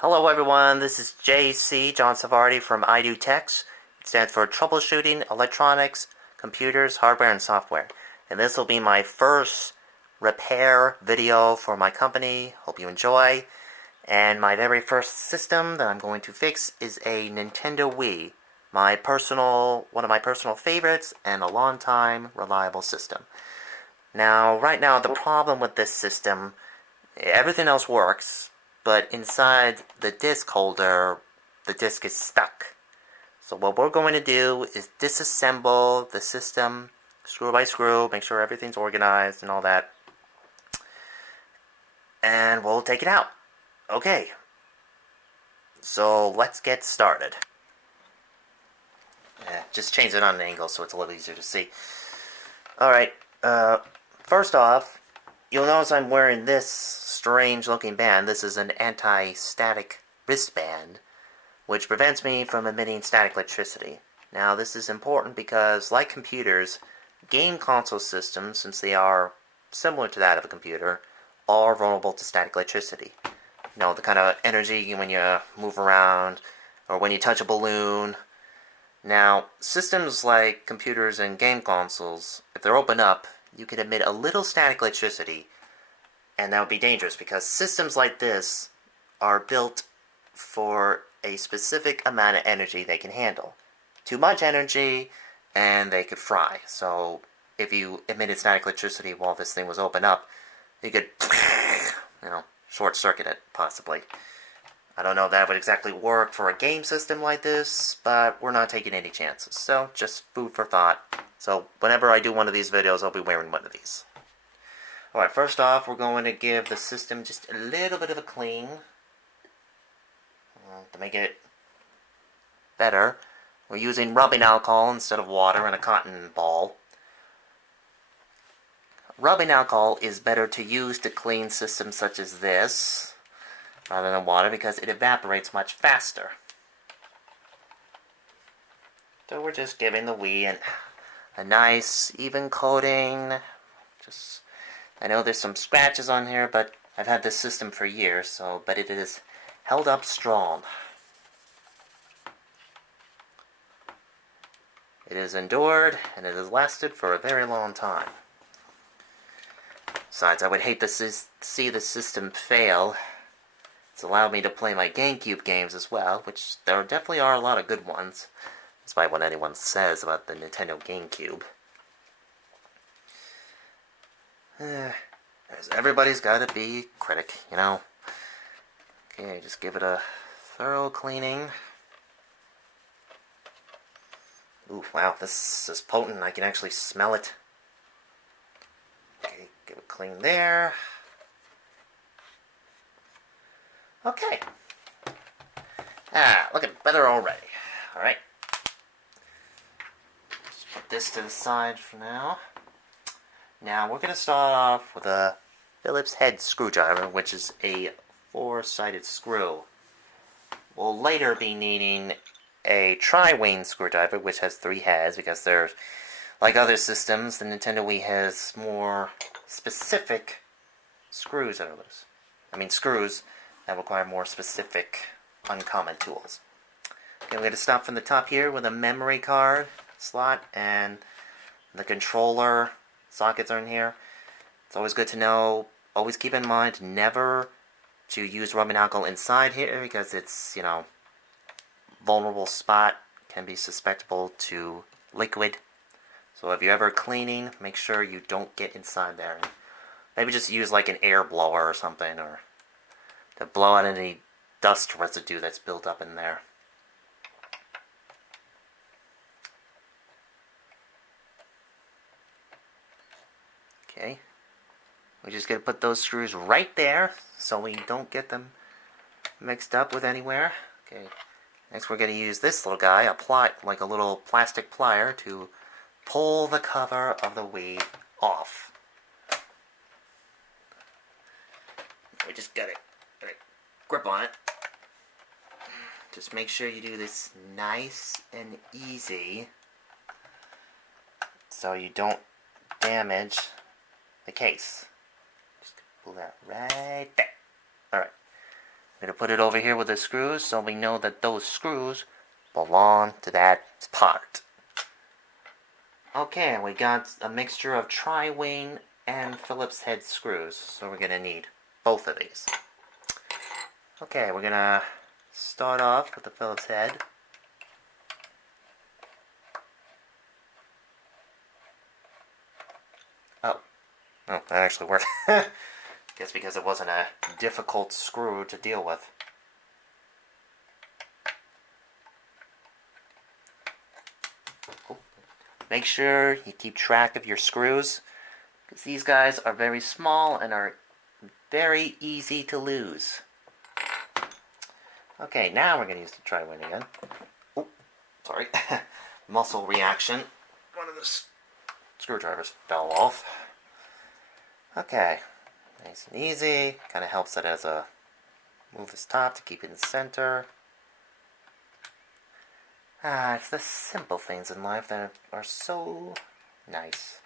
Hello everyone, this is JC, John Savardi from I DO TE.C.H.S. It stands for Troubleshooting Electronics, Computers, Hardware, and Software. And this will be my first repair video for my company. Hope you enjoy. And my very first system that I'm going to fix is a Nintendo Wii. One of my personal favorites and a long time reliable system. Now, right now, the problem with this system, everything else works, but inside the disc holder, the disc is stuck. So what we're going to do is disassemble the system, screw by screw, make sure everything's organized and all that. And we'll take it out. Okay. So let's get started. Just change it on an angle so it's a little easier to see. Alright, first off, you'll notice I'm wearing this strange looking band. This is an anti-static wristband, which prevents me from emitting static electricity. Now this is important because, like computers, game console systems, since they are similar to that of a computer, are vulnerable to static electricity. You know, the kind of energy when you move around, or when you touch a balloon. Now, systems like computers and game consoles, if they're open up, you can emit a little static electricity, and that would be dangerous because systems like this are built for a specific amount of energy they can handle. Too much energy, and they could fry. So, if you emitted static electricity while this thing was open up, you could, short-circuit it, possibly. I don't know if that would exactly work for a game system like this, but we're not taking any chances. So, just food for thought. So, whenever I do one of these videos, I'll be wearing one of these. Alright, first off, we're going to give the system just a little bit of a clean. To make it better, we're using rubbing alcohol instead of water and a cotton ball. Rubbing alcohol is better to use to clean systems such as this, rather than water, because it evaporates much faster. So we're just giving the Wii a nice, even coating. I know there's some scratches on here, but I've had this system for years, but it is held up strong. It has endured, and it has lasted for a very long time. Besides, I would hate to see the system fail. It's allowed me to play my Gamecube games as well, which there definitely are a lot of good ones, despite what anyone says about the Nintendo Gamecube. Everybody's got to be a critic, you know. Okay, just give it a thorough cleaning. Ooh, wow, this is potent. I can actually smell it. Okay, give it a clean there. Okay. Looking better already. Alright. Just put this to the side for now. Now, we're going to start off with a Phillips head screwdriver, which is a 4-sided screw. We'll later be needing a tri-wing screwdriver, which has 3 heads, because there's, like other systems, the Nintendo Wii has more specific screws that require more specific, uncommon tools. Okay, I'm going to stop from the top here with a memory card slot, and the controller sockets are in here. It's always good to know, always keep in mind never to use rubbing alcohol inside here, because it's, vulnerable spot, can be susceptible to liquid. So if you're ever cleaning, make sure you don't get inside there. Maybe just use like an air blower or something, or to blow out any dust residue that's built up in there. Okay. We're just going to put those screws right there so we don't get them mixed up with anywhere. Okay. Next we're going to use this little guy, like a little plastic plier, to pull the cover of the Wii off. We just got to grip on it. Just make sure you do this nice and easy so you don't damage the case. Just pull that right there. Alright. I'm going to put it over here with the screws so we know that those screws belong to that part. Okay, we got a mixture of tri-wing and Phillips head screws, so we're going to need both of these. Okay, we're going to start off with the Phillips head. Oh, that actually worked. Guess because it wasn't a difficult screw to deal with. Make sure you keep track of your screws, because these guys are very small and are very easy to lose. Okay, now we're going to use the tri-wing again. Oh, sorry. Muscle reaction. One of the screwdrivers fell off. Okay, nice and easy. Kind of helps that as a move this top to keep it in the center. It's the simple things in life that are so nice.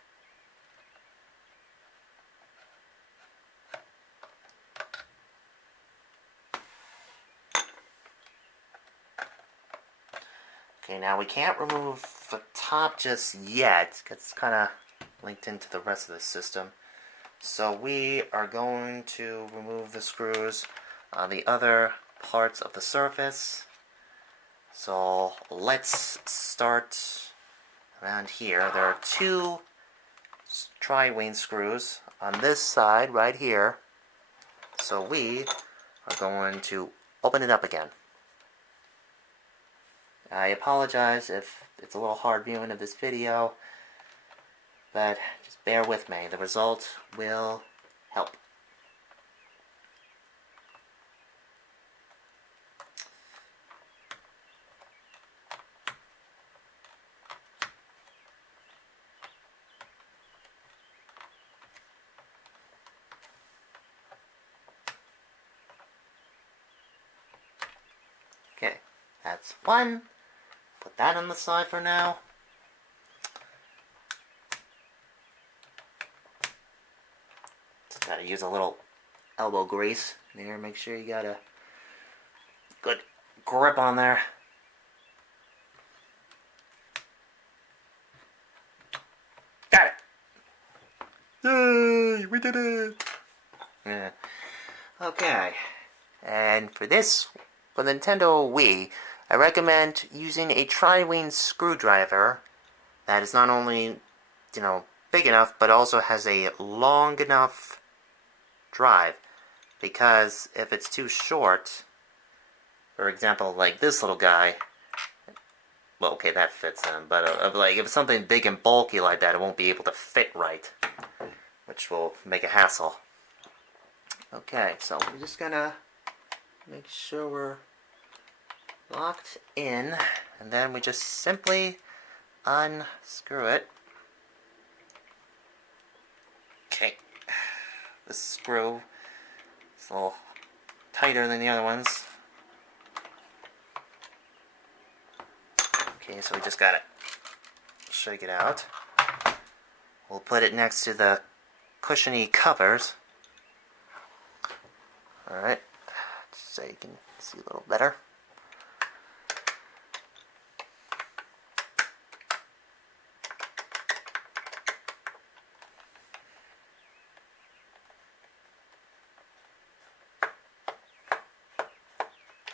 Okay, now we can't remove the top just yet, because it's kind of linked into the rest of the system. So we are going to remove the screws on the other parts of the surface. So let's start around here. There are two tri-wing screws on this side right here. So we are going to open it up again. I apologize if it's a little hard viewing of this video, but just bear with me. The result will help. Okay, that's one. Put that on the side for now. Just gotta use a little elbow grease there. Make sure you got a good grip on there. Got it! Yay! We did it! Yeah. Okay. And for this, for the Nintendo Wii, I recommend using a tri-wing screwdriver that is not only, big enough, but also has a long enough drive. Because if it's too short, for example, like this little guy, well, okay, that fits in, but like if it's something big and bulky like that, it won't be able to fit right, which will make a hassle. Okay, so we're just gonna make sure we're locked in, and then we just simply unscrew it. Okay, this screw is a little tighter than the other ones. Okay, so we just gotta shake it out. We'll put it next to the cushiony covers. Alright, so you can see a little better.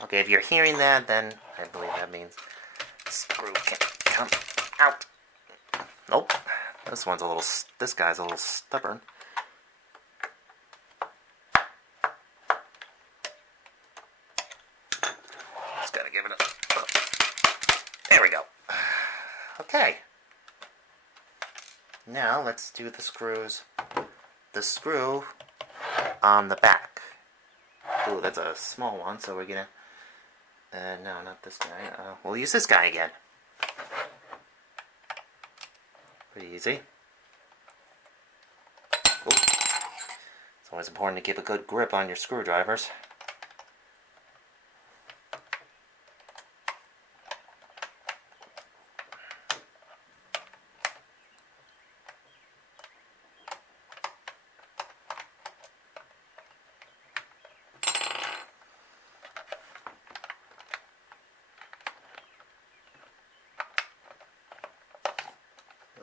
Okay, if you're hearing that, then I believe that means the screw can come out. Nope. This guy's a little stubborn. Just gotta give it a... There we go. Okay. Now let's do the screws. The screw on the back. Ooh, that's a small one, so we're gonna... no, not this guy. We'll use this guy again. Pretty easy. Ooh. It's always important to keep a good grip on your screwdrivers.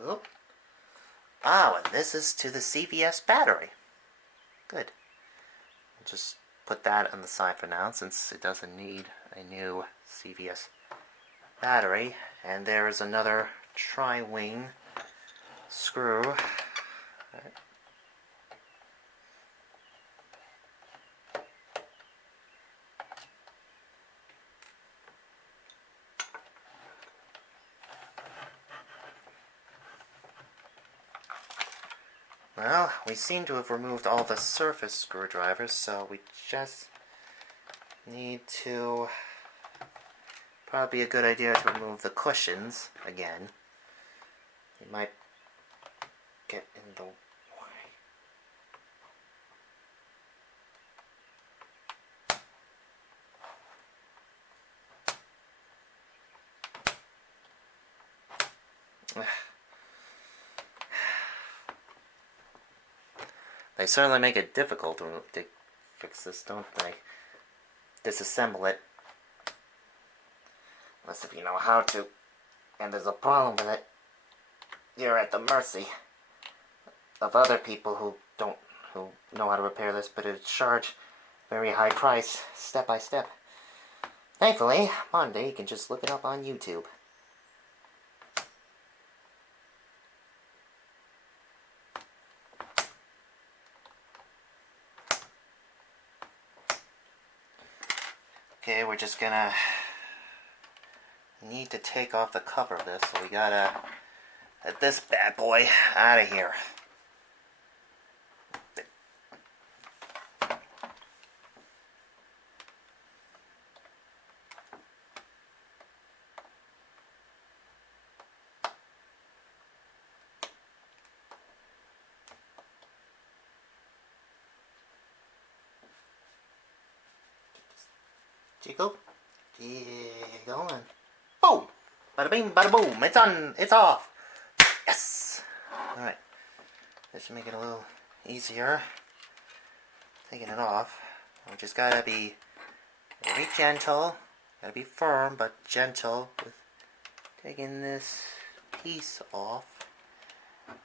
Oop. Oh, and this is to the CVS battery. Good. I'll just put that on the side for now, since it doesn't need a new CVS battery. And there is another tri-wing screw. Right. Well, we seem to have removed all the surface screwdrivers, so we just need to... Probably a good idea to remove the cushions again. They might get in the way. They certainly make it difficult to fix this, don't they? Disassemble it. Unless if you know how to, and there's a problem with it, you're at the mercy of other people who know how to repair this, but it charge very high price, step by step. Thankfully, Monday you can just look it up on YouTube. Okay, we're just gonna need to take off the cover of this, so we gotta get this bad boy out of here. Jiggle, jiggle, and boom! Bada bing, bada boom! It's on, it's off! Yes! Alright, this should make it a little easier. Taking it off. We just gotta be very gentle, gotta be firm, but gentle with taking this piece off.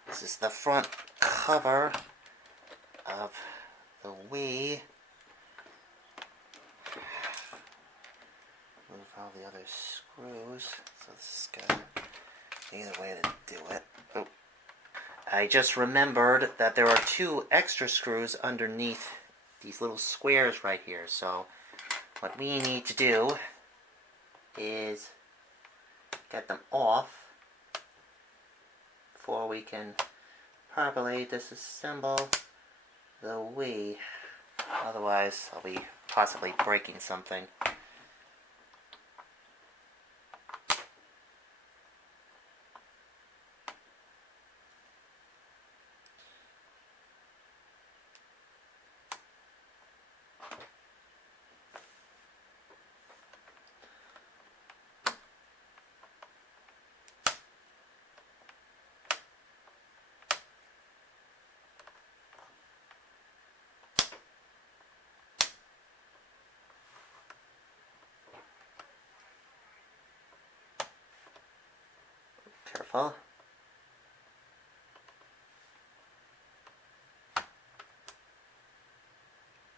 This is the front cover of the Wii. Move all the other screws. So this is good. Either way to do it. Oh. I just remembered that there are 2 extra screws underneath these little squares right here. So what we need to do is get them off before we can properly disassemble the Wii. Otherwise, I'll be possibly breaking something. Careful.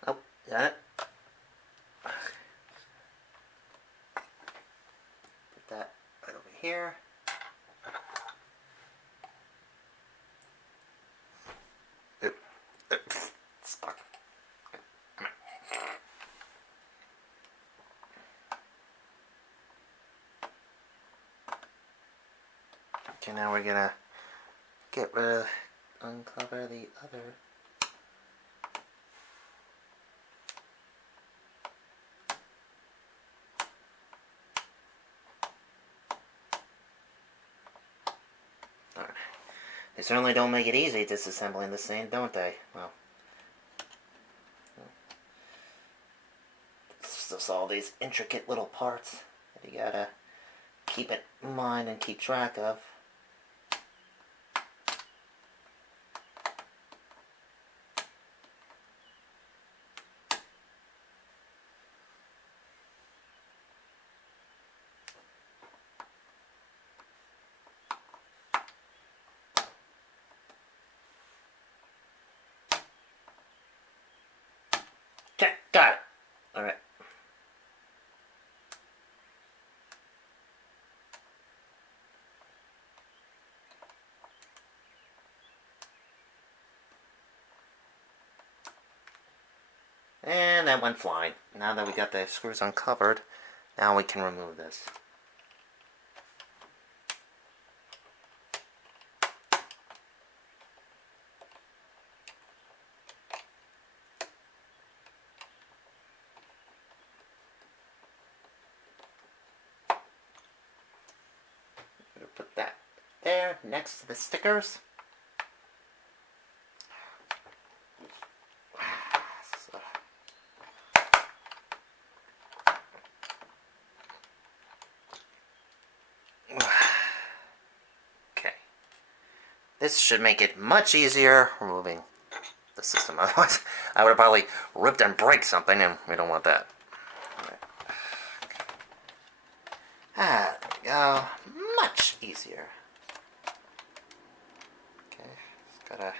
Oh, got it. Put that right over here. Stuck. Okay, now we're gonna get rid of, uncover the other. Alright. They certainly don't make it easy disassembling this thing, don't they? Well, it's just all these intricate little parts that you gotta keep it in mind and keep track of. Okay, got it. Alright. And that went flying. Now that we got the screws uncovered, now we can remove this. Put that there next to the stickers. Okay. This should make it much easier removing the system. Otherwise, I would have probably ripped and break something, and we don't want that. Right. Ah, there we go. Much easier. Okay, just gotta...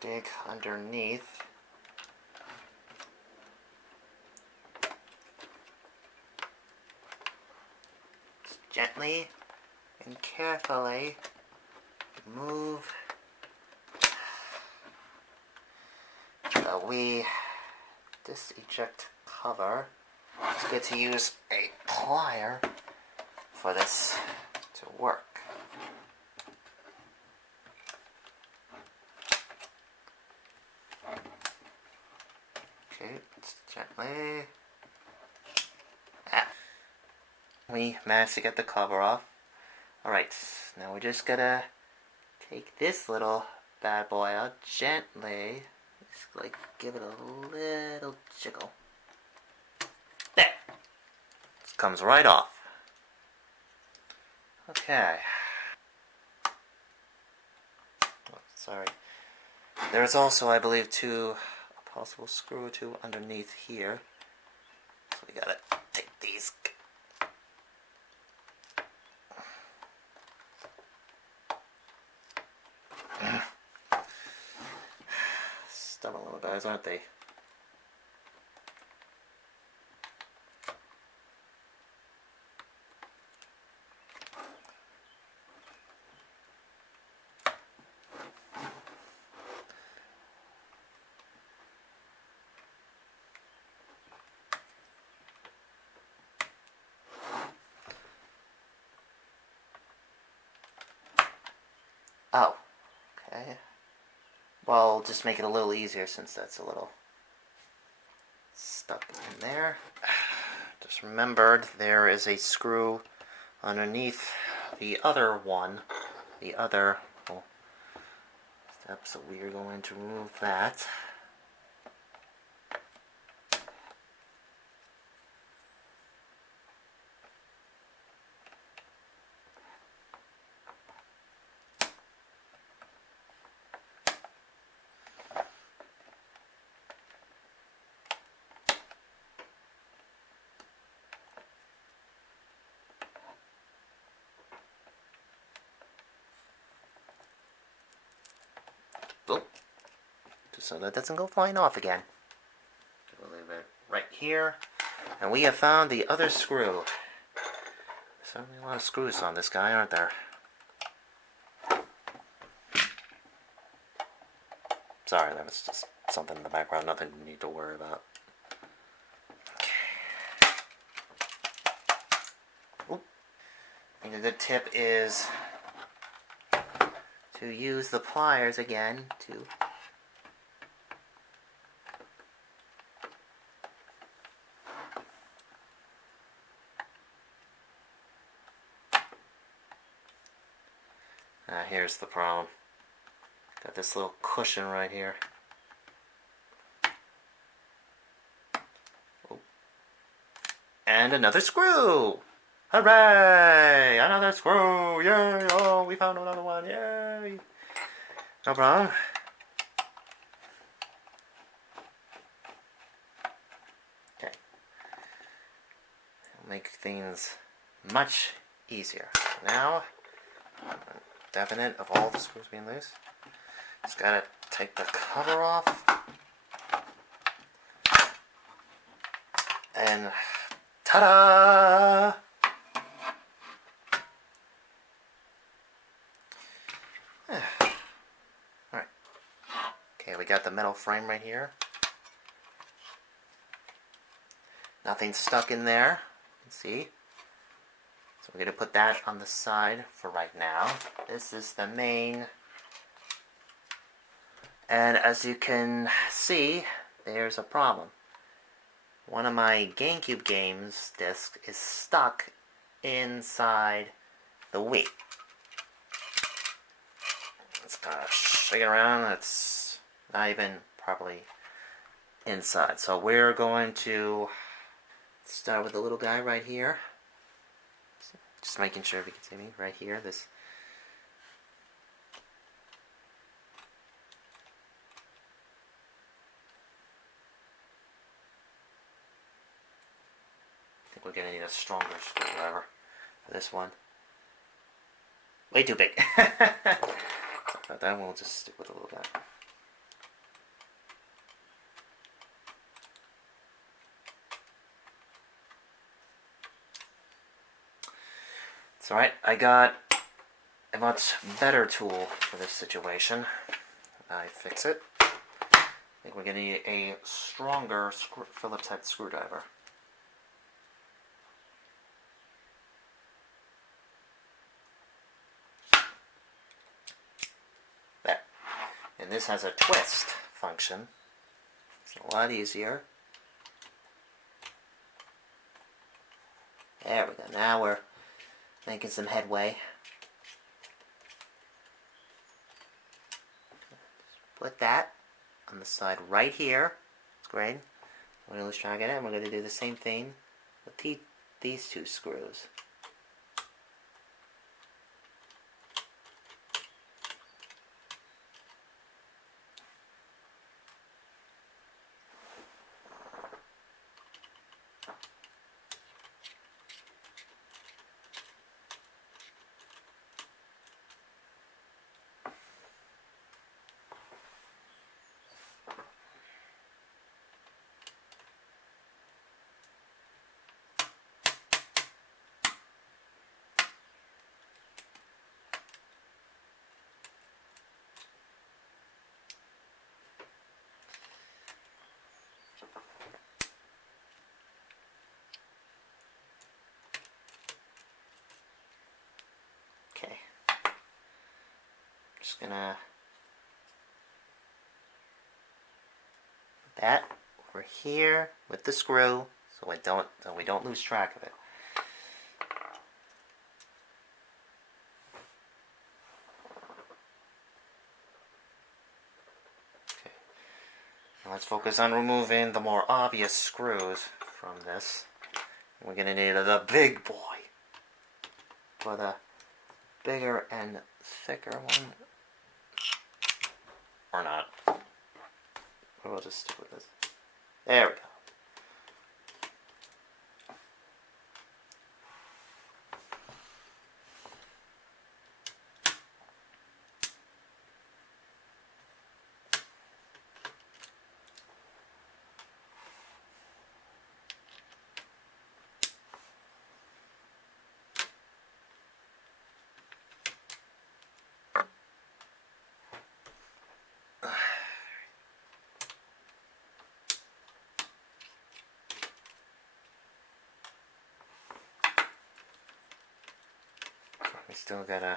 dig underneath. Just gently and carefully remove the Wii dis-eject cover. It's good to use a plier for this to work. Okay, just gently. Ah. We managed to get the cover off. Alright, now we just gotta take this little bad boy out gently. Just like give it a little jiggle. There! This comes right off. Okay. Oh, sorry. There's also, I believe, a possible screw or two underneath here. So we gotta take these. Stubborn little guys, aren't they? Oh, okay. Well, just make it a little easier since that's a little stuck in there. Just remembered there is a screw underneath the other one. The other step, so we are going to remove that. Oh, just so that doesn't go flying off again. We'll leave it right here. And we have found the other screw. There's certainly a lot of screws on this guy, aren't there? Sorry, that was just something in the background, nothing you need to worry about. Okay. I think a good tip is to use the pliers again to here's the problem. Got this little cushion right here. Oh. And another screw! Hooray! Another screw! Yay! Oh, we found another one! Yay! No problem. Okay. Make things much easier. Now, definite of all the screws being loose. Just gotta take the cover off. And ta-da! Alright. Okay, we got the metal frame right here. Nothing stuck in there. You can see. So we're going to put that on the side for right now. This is the main. And as you can see, there's a problem. One of my Gamecube games disc is stuck inside the Wii. It's kind of shaking around. It's not even properly inside. So we're going to start with the little guy right here. Just making sure if you can see me right here. This. I think we're going to need a stronger screwdriver for this one. Way too big. Sorry about that. We'll just stick with a little bit. It's alright. I got a much better tool for this situation. I fix it. I think we're going to need a stronger Phillips head screwdriver. There. And this has a twist function. It's a lot easier. There we go. Now we're making some headway. Put that on the side right here. It's great. We're going to try again, and we're going to do the same thing with these two screws. Okay. Just gonna put that over here with the screw so we don't lose track of it. Okay. Now let's focus on removing the more obvious screws from this. We're gonna need the big boy for the bigger and thicker one. Or not. We'll just stick with this. There we go. We still gotta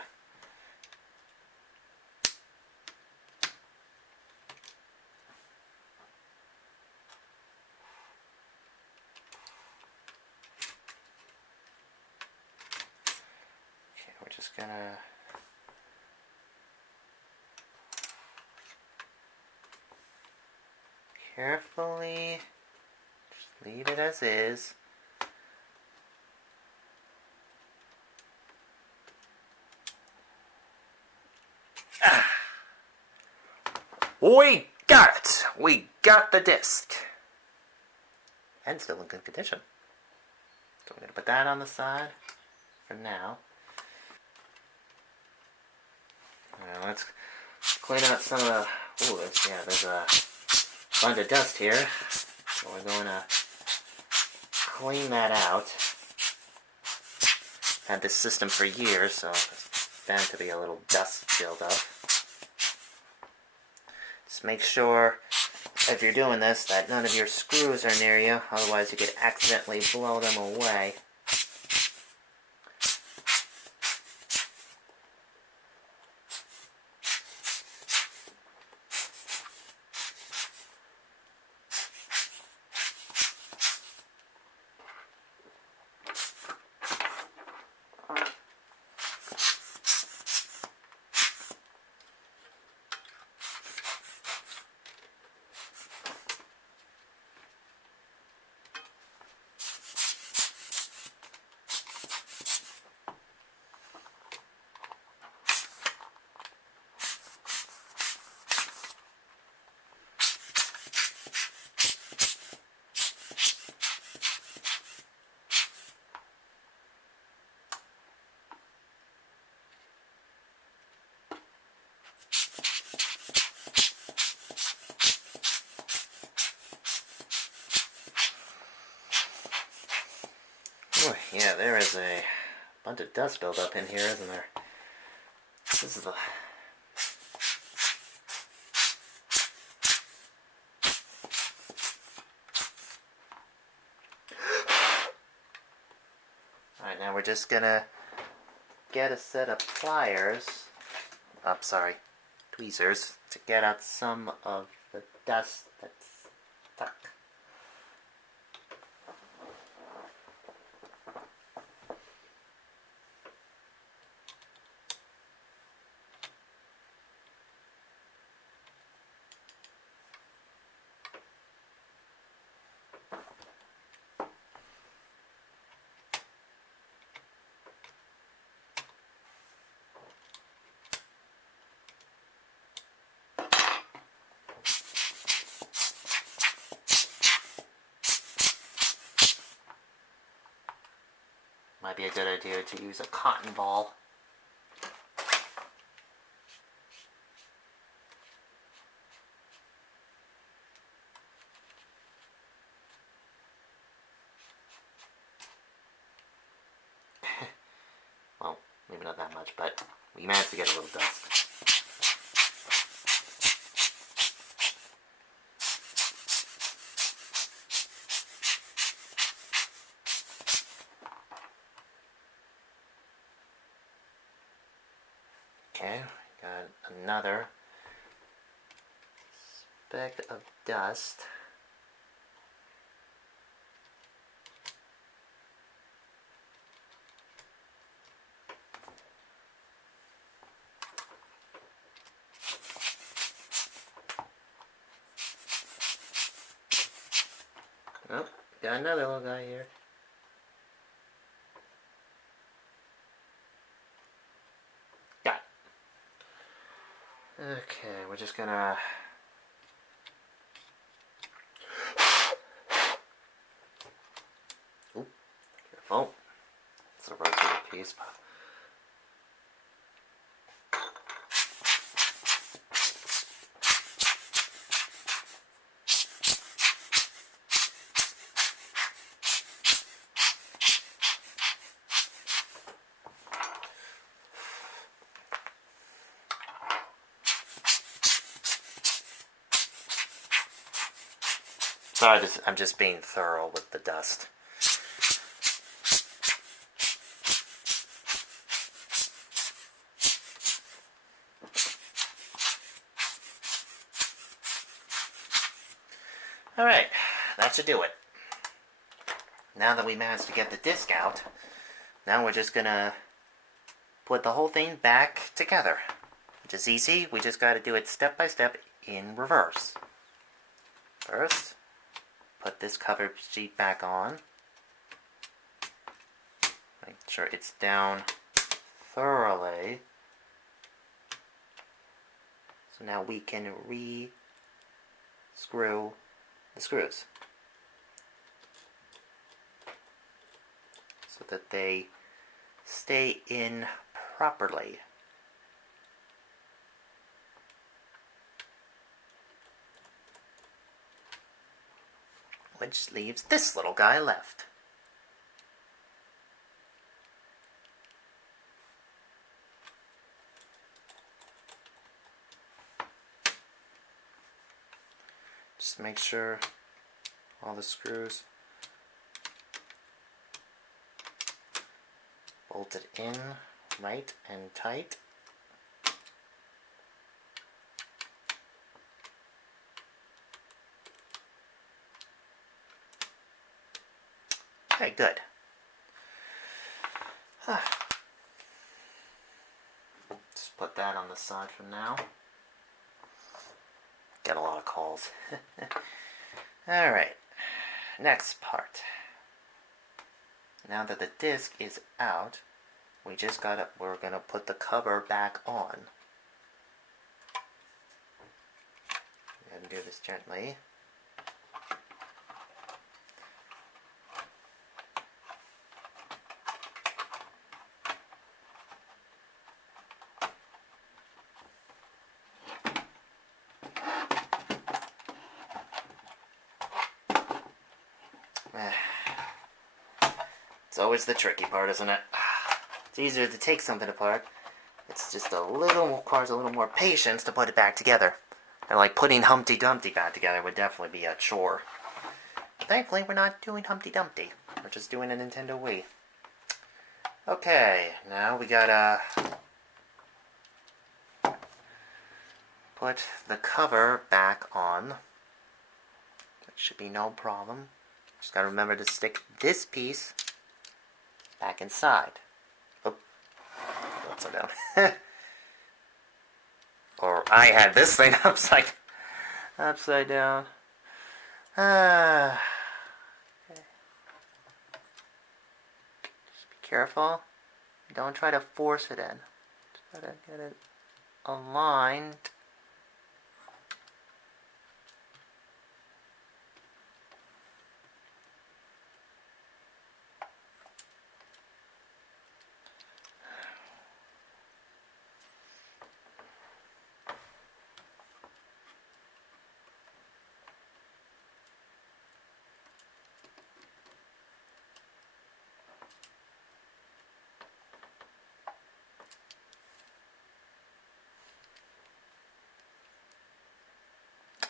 we're just gonna carefully just leave it as is. We got it! We got the disc! And still in good condition. So we're going to put that on the side. for now. Now let's clean out some of the... Ooh, there's a bunch of dust here. So we're going to clean that out. Had this system for years, so there's bound to be a little dust buildup. Just make sure, if you're doing this, that none of your screws are near you, otherwise you could accidentally blow them away. Oh, yeah, there is a bunch of dust buildup in here, isn't there? This is the... Alright, now we're just gonna get a set of pliers, tweezers, to get out some of the dust that's stuck. Might be a good idea to use a cotton ball. Well, maybe not that much, but we managed to get a little dust. Okay, got another speck of dust. Oh, got another little guy here. Got it. Okay, we're just gonna... Oop, careful. It's a rotated piece. Sorry, I'm just being thorough with the dust. Alright, that should do it. Now that we managed to get the disc out, now we're just gonna put the whole thing back together. Which is easy, we just gotta do it step by step in reverse. First, put this cover sheet back on. Make sure it's down thoroughly. So now we can re-screw the screws so that they stay in properly. Which leaves this little guy left. Just make sure all the screws bolted in right and tight. Okay, good. Just put that on the side for now. Get a lot of calls. Alright, next part. Now that the disc is out, we're gonna put the cover back on. Go ahead and do this gently. It's always the tricky part, isn't it? It's easier to take something apart. It's just requires a little more patience to put it back together. And like putting Humpty Dumpty back together would definitely be a chore. Thankfully, we're not doing Humpty Dumpty. We're just doing a Nintendo Wii. Okay, now we gotta put the cover back on. That should be no problem. Just gotta remember to stick this piece back inside. Oh, upside down. Or I had this thing upside down. Okay. Just be careful. Don't try to force it in. Just gotta get it aligned.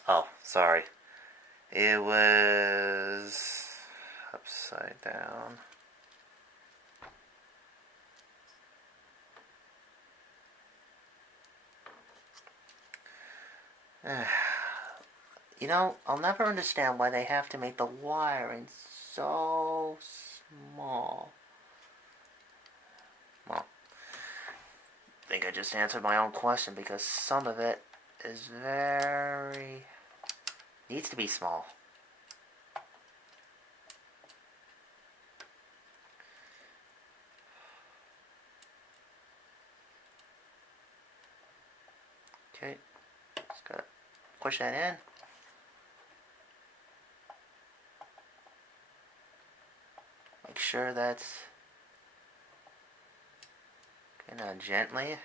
Oh, sorry. It was upside down. You know, I'll never understand why they have to make the wiring so small. Well, I think I just answered my own question because some of it is needs to be small. Okay, just gotta push that in. Make sure that's kind of gently.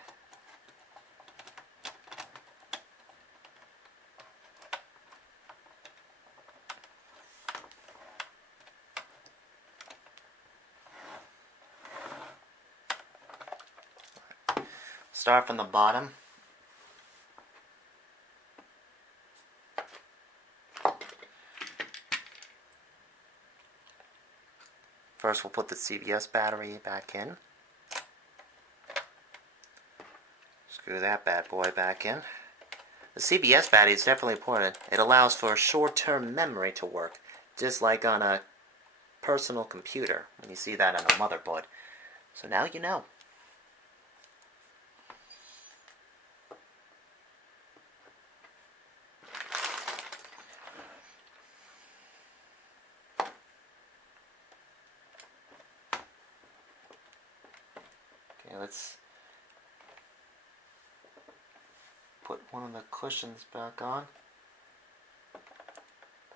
Start from the bottom. First, we'll put the CVS battery back in. Screw that bad boy back in. The CVS battery is definitely important. It allows for short-term memory to work, just like on a personal computer, when you see that on a motherboard. So now you know. Okay, let's put one of the cushions back on to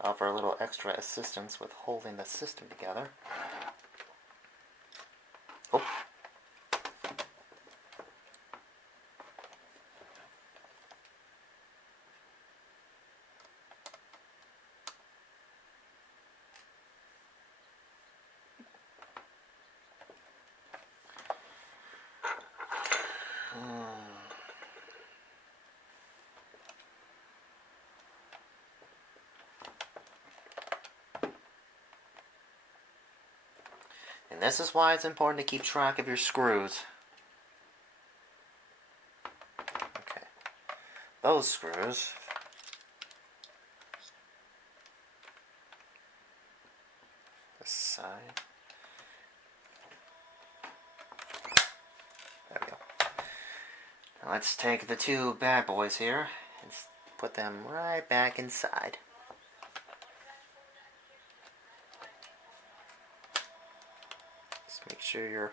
offer a little extra assistance with holding the system together. Oh, And this is why it's important to keep track of your screws. Okay. Those screws. This side. There we go. Now let's take the two bad boys here and put them right back inside. Just make sure you're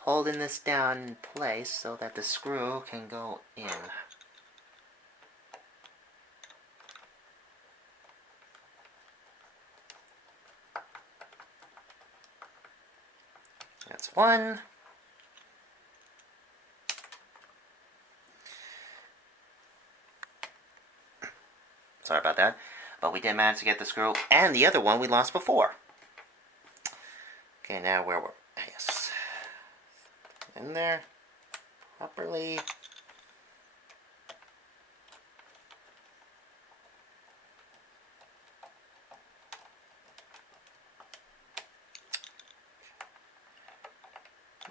holding this down in place so that the screw can go in. That's one. Sorry about that. But we did manage to get the screw and the other one we lost before. Okay, now where we're... Yes. In there. Properly.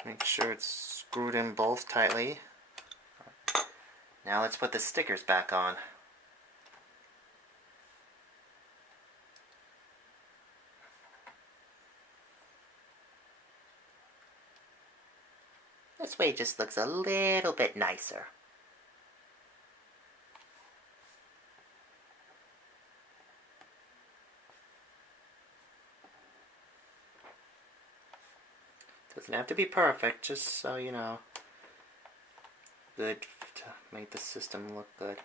Make sure it's screwed in both tightly. Now let's put the stickers back on. This way it just looks a little bit nicer. Doesn't have to be perfect, just so you know. Good to make the system look good.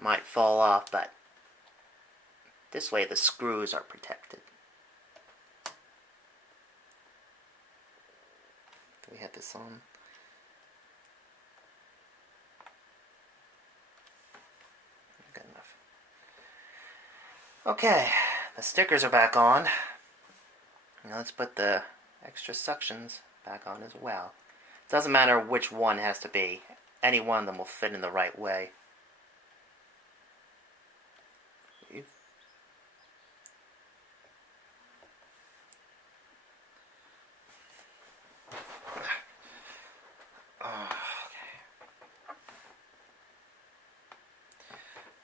Might fall off, but this way the screws are protected. Do we have this on? Good enough. Okay, the stickers are back on. Now let's put the extra suctions back on as well. Doesn't matter which one has to be. Any one of them will fit in the right way.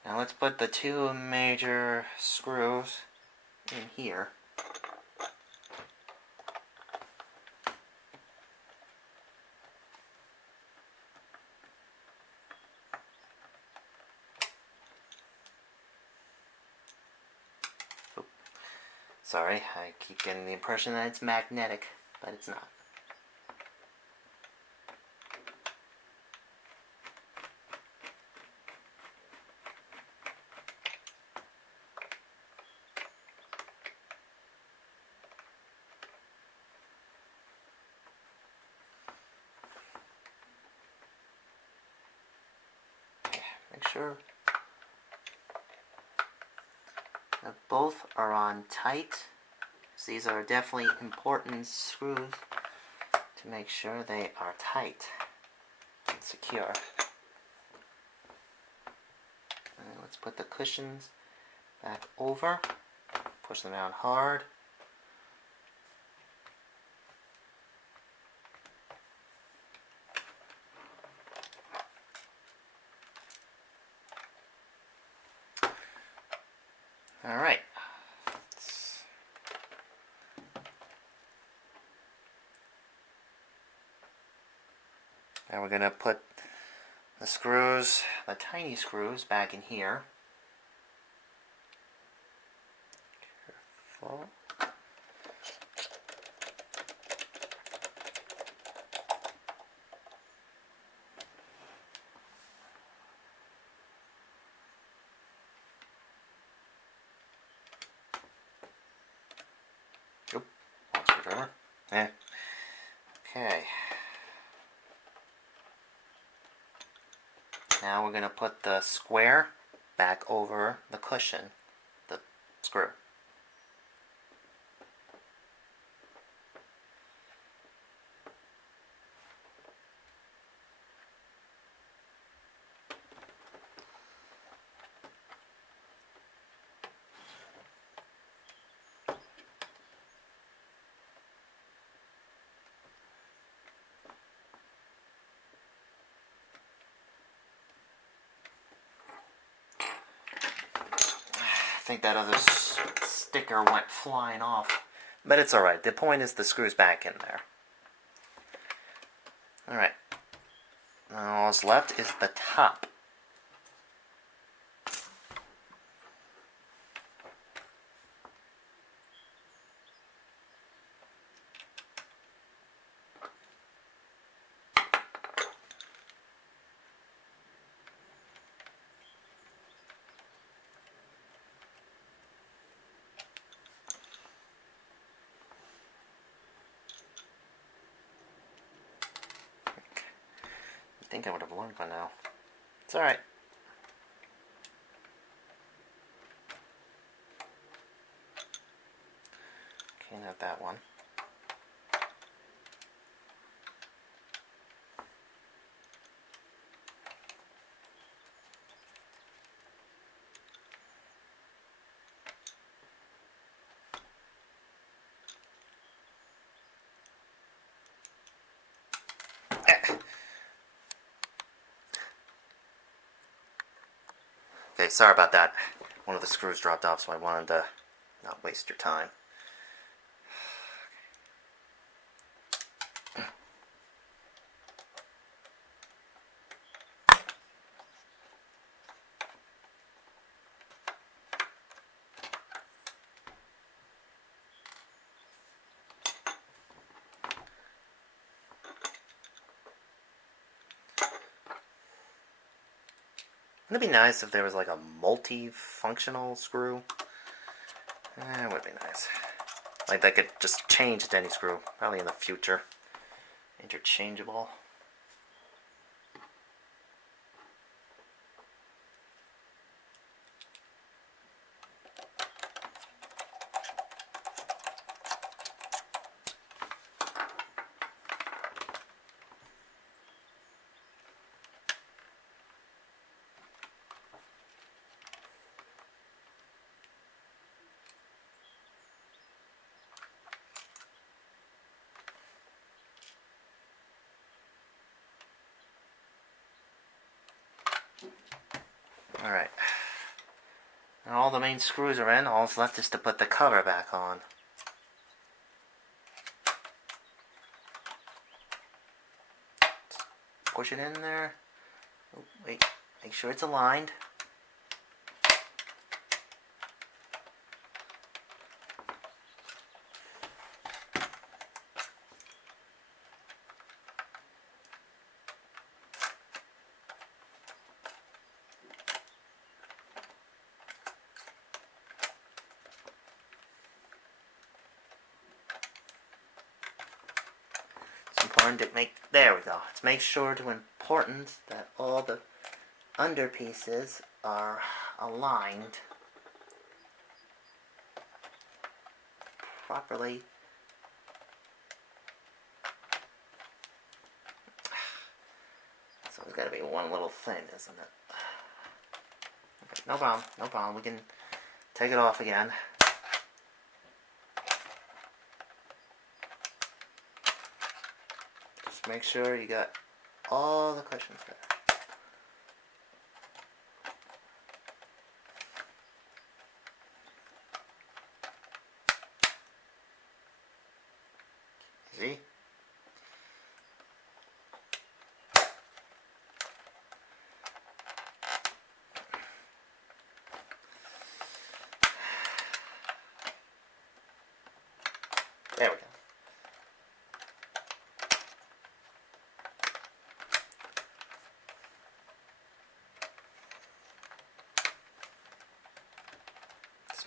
Now let's put the two major screws in here. Sorry, I keep getting the impression that it's magnetic, but it's not. Okay, make sure that both are on tight. So these are definitely important screws to make sure they are tight and secure. And let's put the cushions back over, push them down hard. All right. Now we're going to put the screws, the tiny screws, back in here. Careful. Oop, screwdriver. Okay. Now we're going to put the square back over the cushion, the screw. think that other sticker went flying off. But it's alright. The point is the screw's back in there. Alright. Now all that's left is the top. I think I would have learned by now. It's alright. Okay, not that one. Okay, sorry about that. One of the screws dropped off, so I wanted to not waste your time. Wouldn't it be nice if there was like a multi-functional screw? It would be nice. Like that could just change to any screw, probably in the future. Interchangeable. Alright. Now all the main screws are in. All that's left is to put the cover back on. Push it in there. Oh, wait. Make sure it's aligned. Important to make, there we go. It's make sure to important that all the under pieces are aligned properly. So there's got to be one little thing, isn't it? Okay, no problem, no problem. We can take it off again. Make sure you got all the cushions there. See? There we go.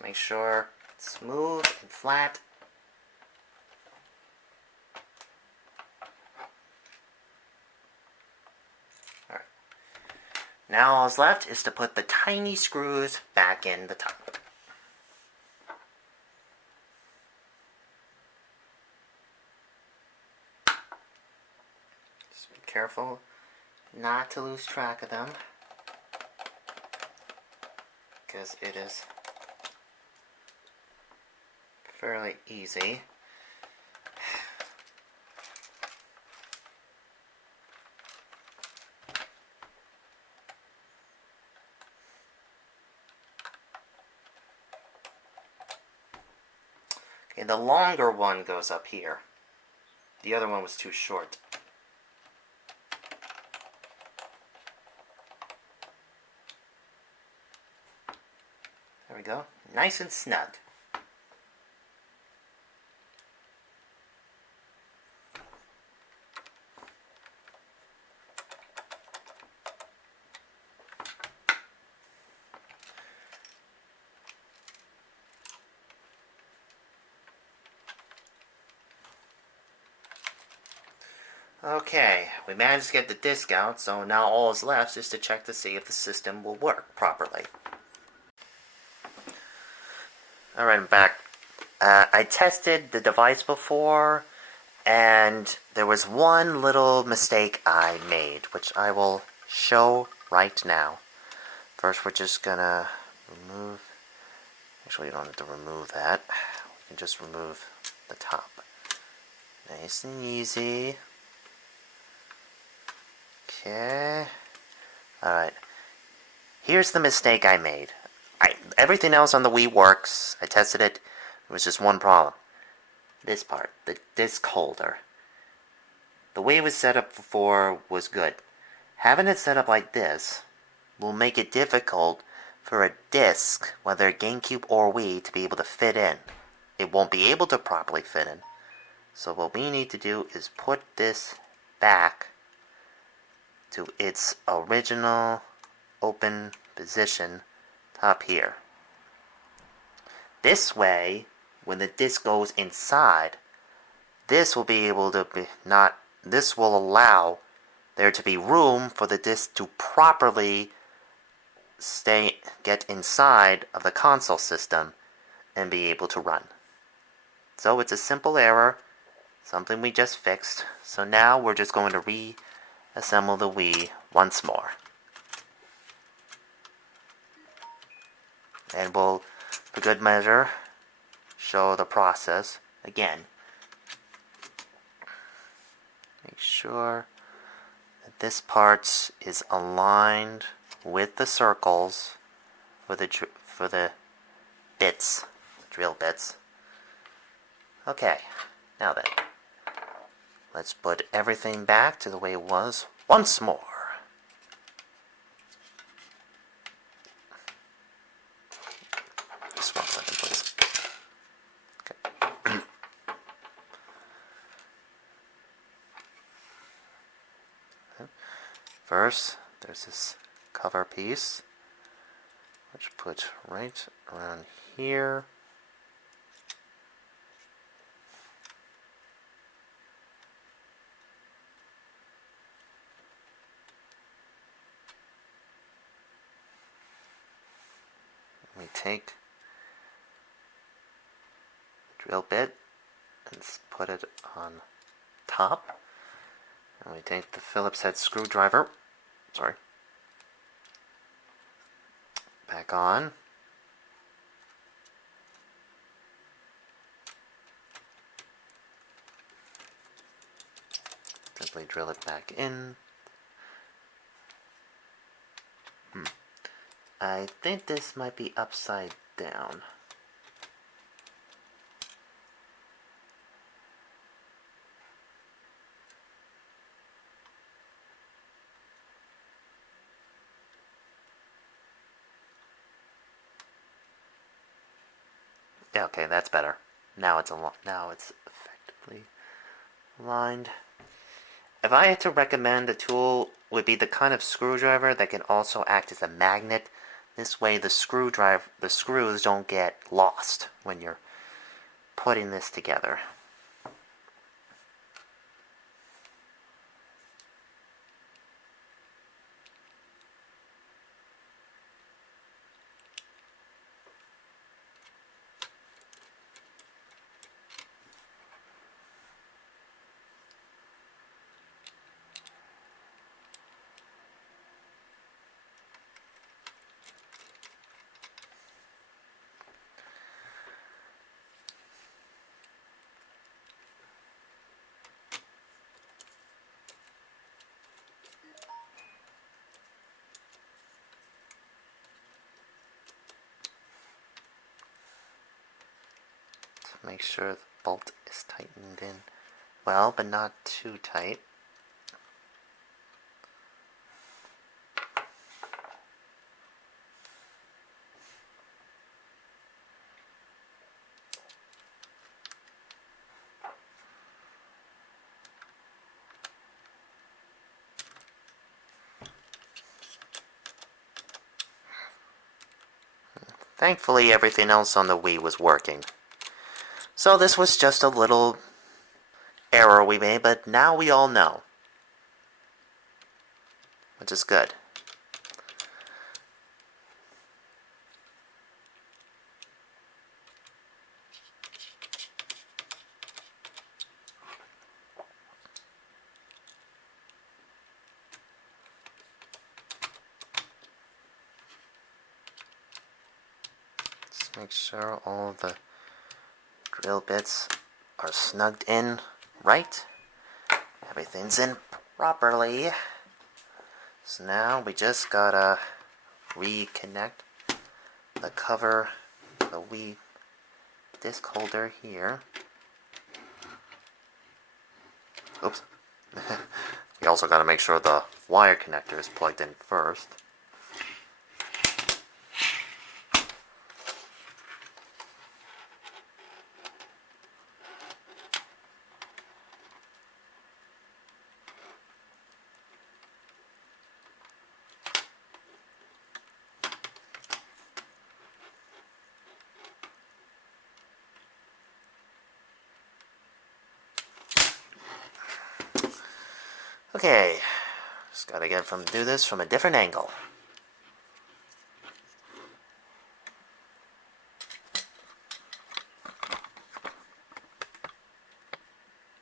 Make sure it's smooth and flat. Alright. Now all that's left is to put the tiny screws back in the top. Just be careful not to lose track of them, because it is fairly easy. Okay, the longer one goes up here. The other one was too short. There we go. Nice and snug. Okay, we managed to get the disc out, so now all is left is to check to see if the system will work properly. Alright, I'm back. I tested the device before, and there was one little mistake I made, which I will show right now. First, we're just gonna remove... Actually, you don't have to remove that. We can just remove the top. Nice and easy. Okay. Alright. Here's the mistake I made. Everything else on the Wii works. I tested it. There was just one problem. This part, the disc holder. The way it was set up before was good. Having it set up like this will make it difficult for a disc, whether Gamecube or Wii, to be able to fit in. It won't be able to properly fit in. So what we need to do is put this back to its original open position top here. This way, when the disc goes inside, this will be able to be this will allow there to be room for the disc to properly get inside of the console system and be able to run. So it's a simple error, something we just fixed. So now we're just going to reassemble the Wii once more. And we'll, for good measure, show the process again. Make sure that this part is aligned with the circles for the bits, drill bits. Okay, now then, let's put everything back to the way it was once more. Just 1 second, please. Okay. First, there's this cover piece, which put right around here. We take the drill bit and put it on top. And we take the Phillips head screwdriver, back on. Simply drill it back in. I think this might be upside down. Yeah, okay, that's better. Now it's effectively aligned. If I had to recommend a tool, would be the kind of screwdriver that can also act as a magnet. This way the screws don't get lost when you're putting this together. make sure the bolt is tightened in well, but not too tight. Thankfully, everything else on the Wii was working. So this was just a little error we made, but now we all know. Which is good. Just make sure all the drill bits are snugged in right. Everything's in properly. So now we just gotta reconnect the cover, the Wii disc holder here. Oops. We also gotta make sure the wire connector is plugged in first. Okay, just gotta do this from a different angle.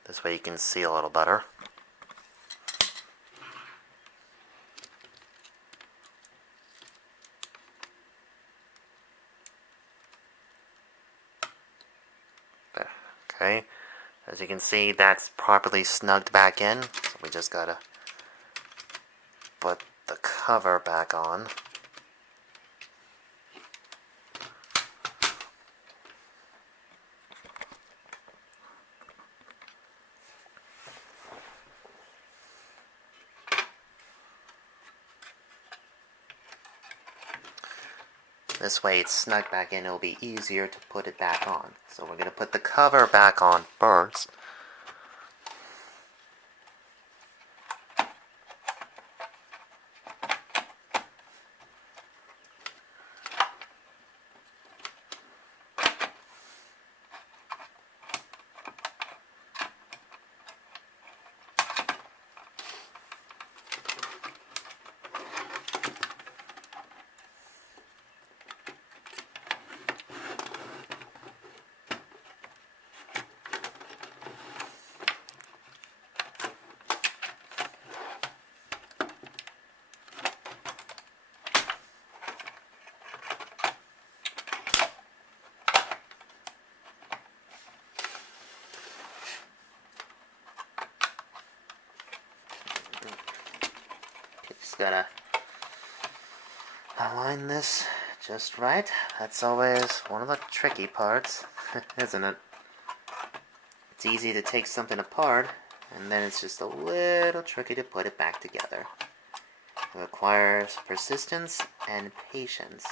This way you can see a little better. Okay, as you can see, that's properly snugged back in. So we just gotta put the cover back on. This way it's snugged back in, it'll be easier to put it back on. So we're gonna put the cover back on first. Just gotta align this just right. That's always one of the tricky parts, isn't it? It's easy to take something apart, and then it's just a little tricky to put it back together. It requires persistence and patience.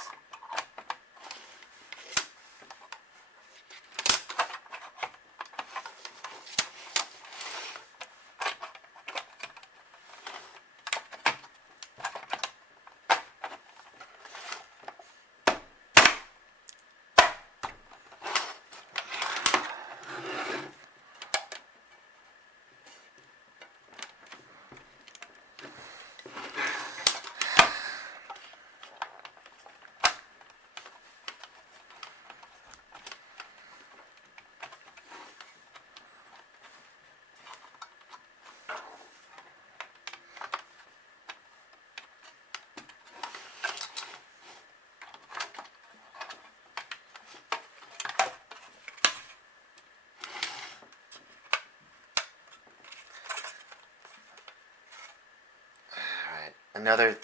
Another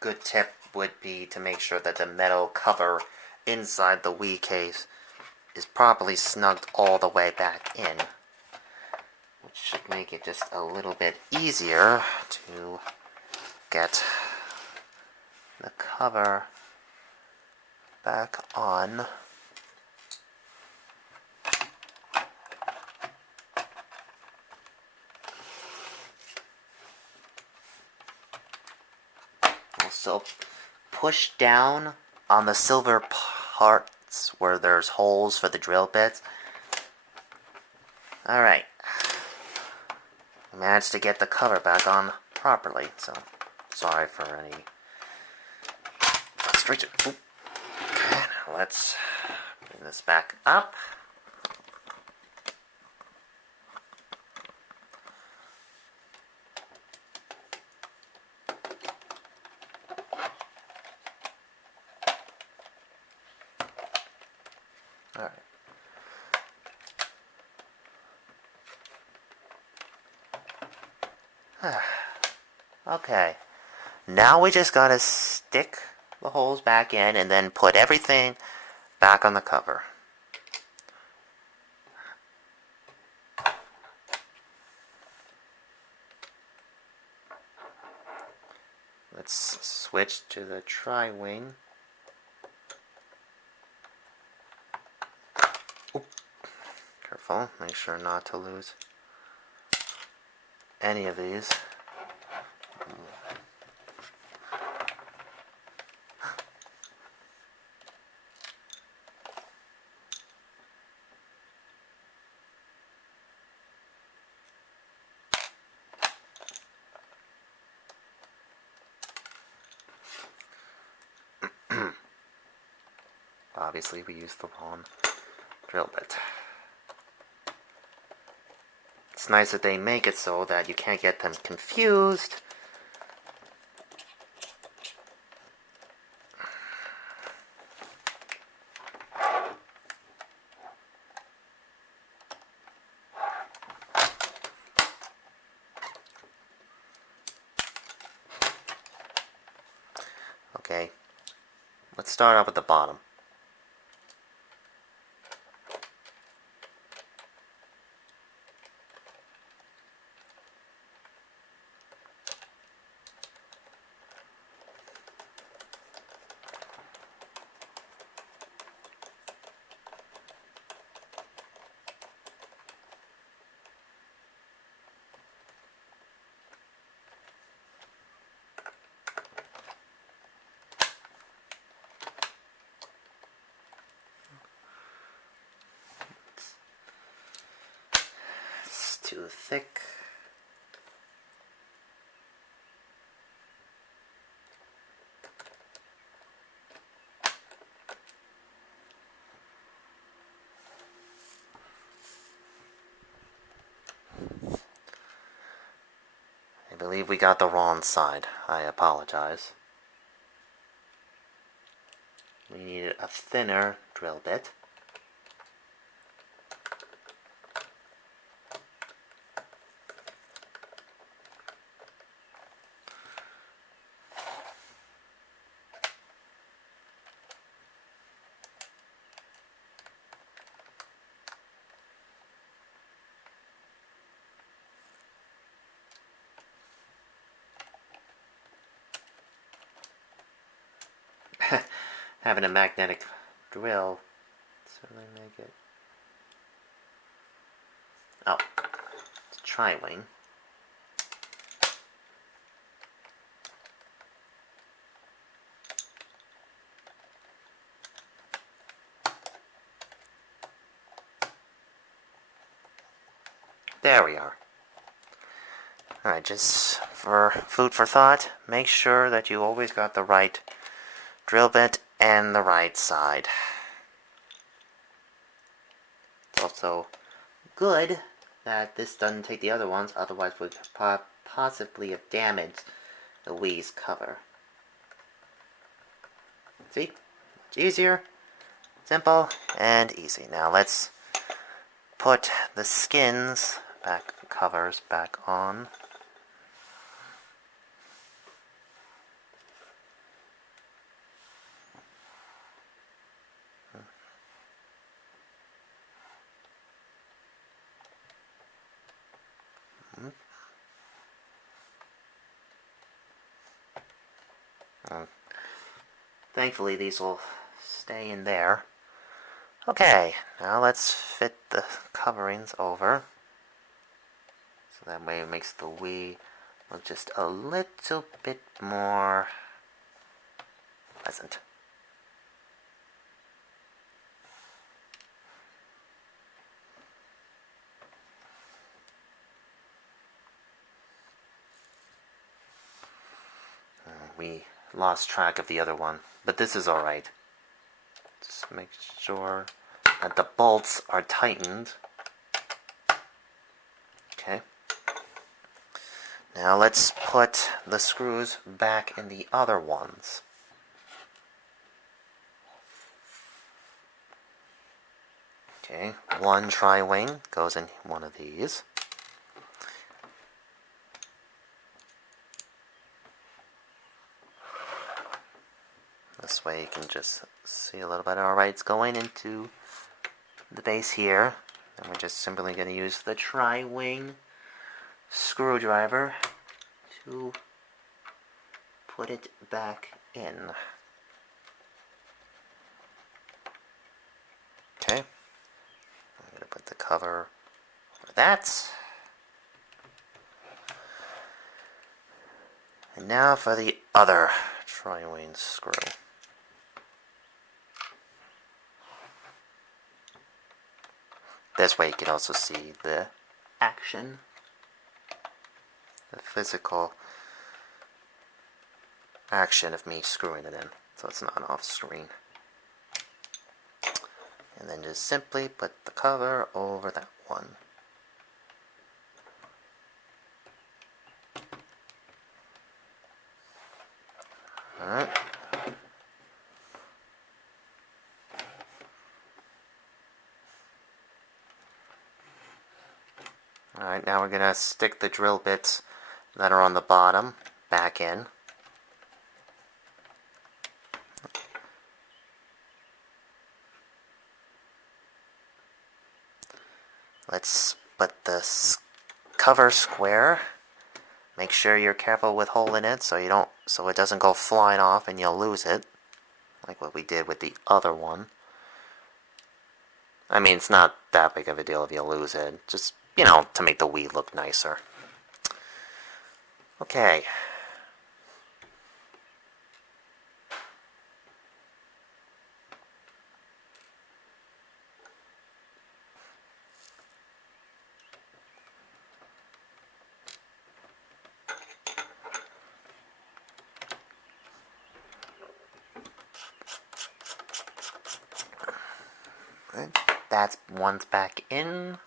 good tip would be to make sure that the metal cover inside the Wii case is properly snugged all the way back in, which should make it just a little bit easier to get the cover back on. Also, push down on the silver parts where there's holes for the drill bits. Alright. I managed to get the cover back on properly, so sorry for any frustration. Okay, now let's bring this back up. Alright. Okay. Now we just gotta stick the holes back in and then put everything back on the cover. Let's switch to the tri-wing. Oop. Careful, make sure not to lose any of these. Obviously, we used the wrong drill bit. It's nice that they make it so that you can't get them confused. Okay, let's start off at the bottom. It's too thick. I believe we got the wrong side. I apologize. We needed a thinner drill bit. Having a magnetic drill certainly make it. Oh, it's tri-wing. There we are. Alright, just for food for thought, make sure that you always got the right drill bit and the right side. It's also good that this doesn't take the other ones, otherwise we could possibly have damaged the Wii's cover. See? It's easier, simple, and easy. Now let's put the skins covers back on. Thankfully, these will stay in there. Okay, now let's fit the coverings over. So that way it makes the Wii look just a little bit more pleasant. We lost track of the other one, but this is alright. Just make sure that the bolts are tightened. Okay. Now let's put the screws back in the other ones. Okay, one tri-wing goes in one of these. This way you can just see a little better. Alright, it's going into the base here. And we're just simply going to use the tri-wing screwdriver to put it back in. Okay. I'm going to put the cover over that. And now for the other tri-wing screw. This way you can also see the action, the physical action of me screwing it in, so it's not off screen. And then just simply put the cover over that one. Alright. Alright, now we're going to stick the drill bits that are on the bottom back in. Let's put the cover square. Make sure you're careful with holding it so it doesn't go flying off and you'll lose it, like what we did with the other one. I mean, it's not that big of a deal if you lose it. Just, to make the Wii look nicer. Okay. That's one's back in.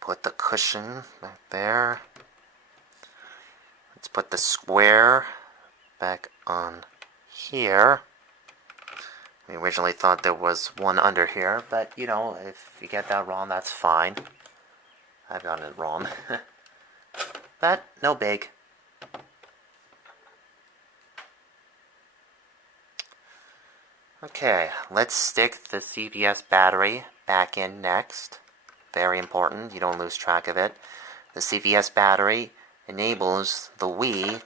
Put the cushion back there. Let's put the square back on here. We originally thought there was one under here, but if you get that wrong, that's fine. I've gotten it wrong. But no big. Okay, let's stick the CVS battery back in next. Very important, you don't lose track of it. The CVS battery enables the Wii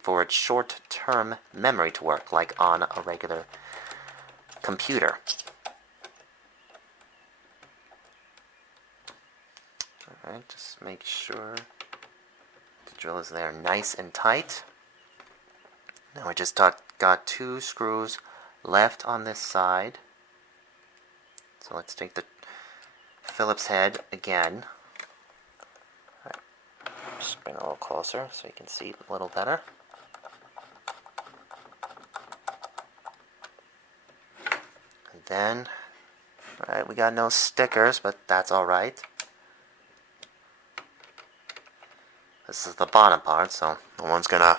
for its short-term memory to work, like on a regular computer. Alright, just make sure the drill is there nice and tight. Now we just got two screws left on this side. So let's take the Phillips head again. Right. Just bring it a little closer so you can see a little better. And then, alright, we got no stickers, but that's alright. This is the bottom part, so no one's gonna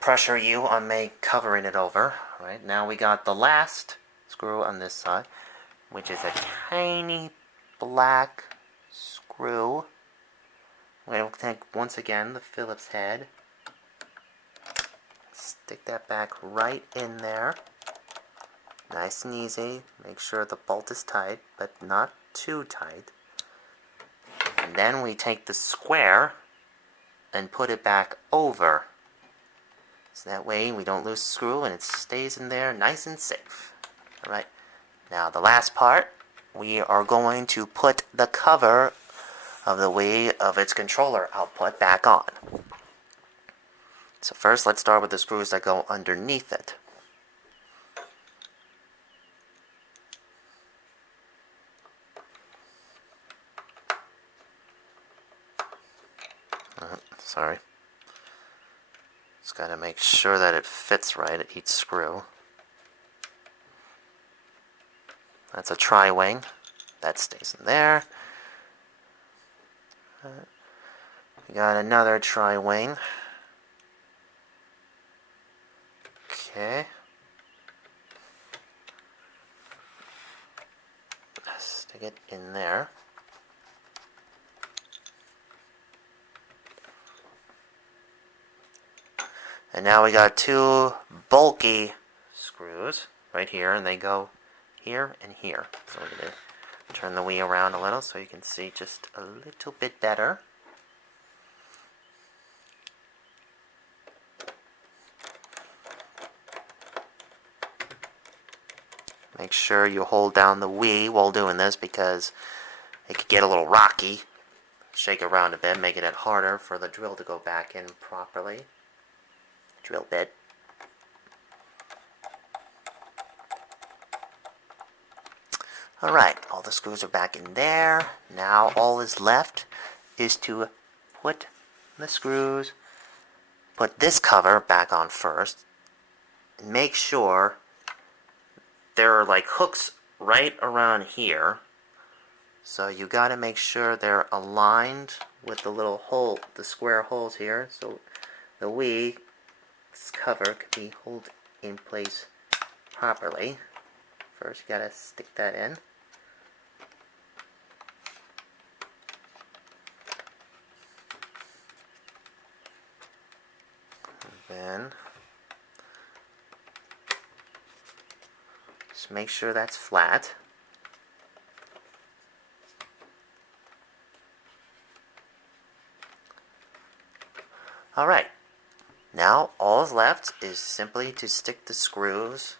pressure you on me covering it over. Right, now we got the last screw on this side, which is a tiny black screw. I'm going to take, once again, the Phillips head. Stick that back right in there. Nice and easy. Make sure the bolt is tight, but not too tight. And then we take the square and put it back over. So that way we don't lose the screw and it stays in there nice and safe. Alright, now the last part, we are going to put the cover of the Wii of its controller output back on. So first, let's start with the screws that go underneath it. Sorry. Just gotta make sure that it fits right at each screw. That's a tri-wing. That stays in there. We got another tri-wing. Okay. Stick it in there. And now we got two bulky screws right here, and they go here and here. So we're going to turn the Wii around a little so you can see just a little bit better. Make sure you hold down the Wii while doing this because it could get a little rocky. Shake it around a bit, making it harder for the drill to go back in properly. Drill bit. Alright, all the screws are back in there. Now all is left is to put the screws, put this cover back on first, and make sure there are like hooks right around here. So you gotta make sure they're aligned with the little hole, the square holes here, so the Wii's cover can be held in place properly. First you gotta stick that in. And then just make sure that's flat. Alright, now all is left is simply to stick the screws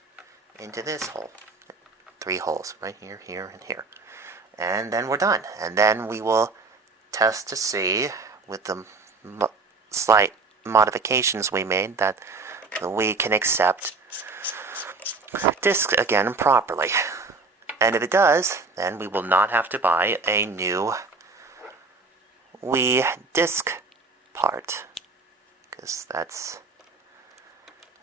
into this hole. 3 holes, right here, here, and here. And then we're done. And then we will test to see, with the slight modifications we made, that the Wii can accept discs again properly. And if it does, then we will not have to buy a new Wii disc part. Because that's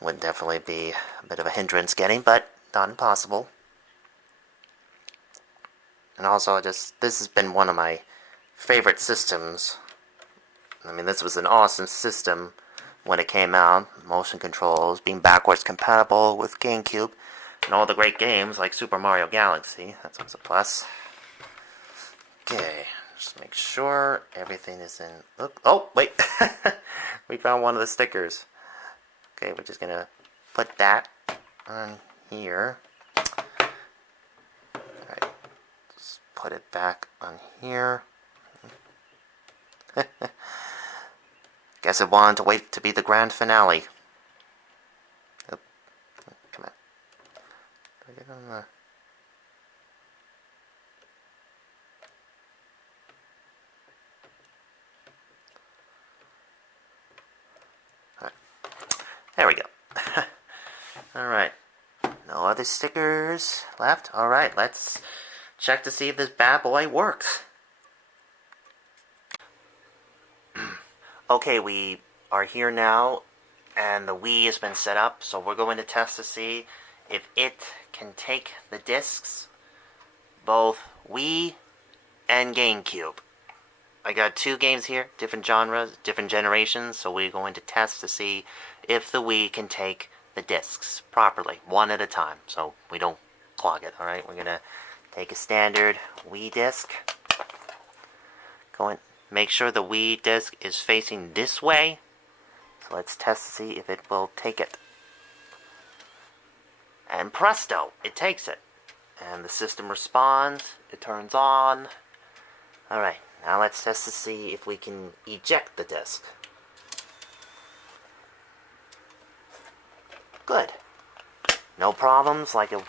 would definitely be a bit of a hindrance getting, but not impossible. And also, this has been one of my favorite systems. I mean, this was an awesome system when it came out. Motion controls, being backwards compatible with Gamecube, and all the great games like Super Mario Galaxy. That's always a plus. Okay, just make sure everything is in. Oh, wait! We found one of the stickers. Okay, we're just gonna put that on here. Alright, just put it back on here. Guess it wanted to wait to be the grand finale. Oh, come on. Do I get on the... There we go. Alright. No other stickers left. Alright, let's check to see if this bad boy works. Okay, we are here now, and the Wii has been set up, so we're going to test to see if it can take the discs, both Wii and GameCube. I got 2 games here, different genres, different generations, so we're going to test to see if the Wii can take the discs properly, one at a time, so we don't clog it, alright? We're going to take a standard Wii disc, make sure the Wii disc is facing this way, so let's test to see if it will take it. And presto, it takes it. And the system responds, it turns on. Alright, Now let's test to see if we can eject the disc. Good. No problems like it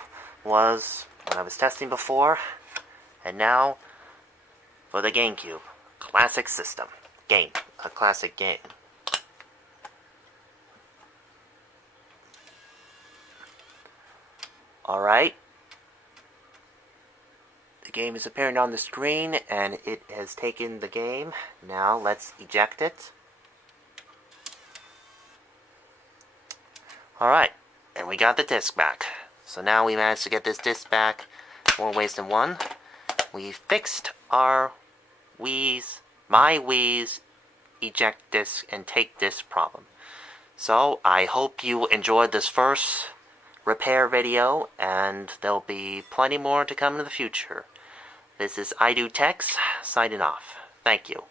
was when I was testing before. And now for the Gamecube. Classic system. A classic game. Alright. The game is appearing on the screen and it has taken the game. Now let's eject it. Alright. And we got the disc back. So now we managed to get this disc back more ways than one. We fixed our my Wii's eject disc and take disc problem. So I hope you enjoyed this first repair video, and there'll be plenty more to come in the future. This is I DO T.E.C.H.S signing off. Thank you.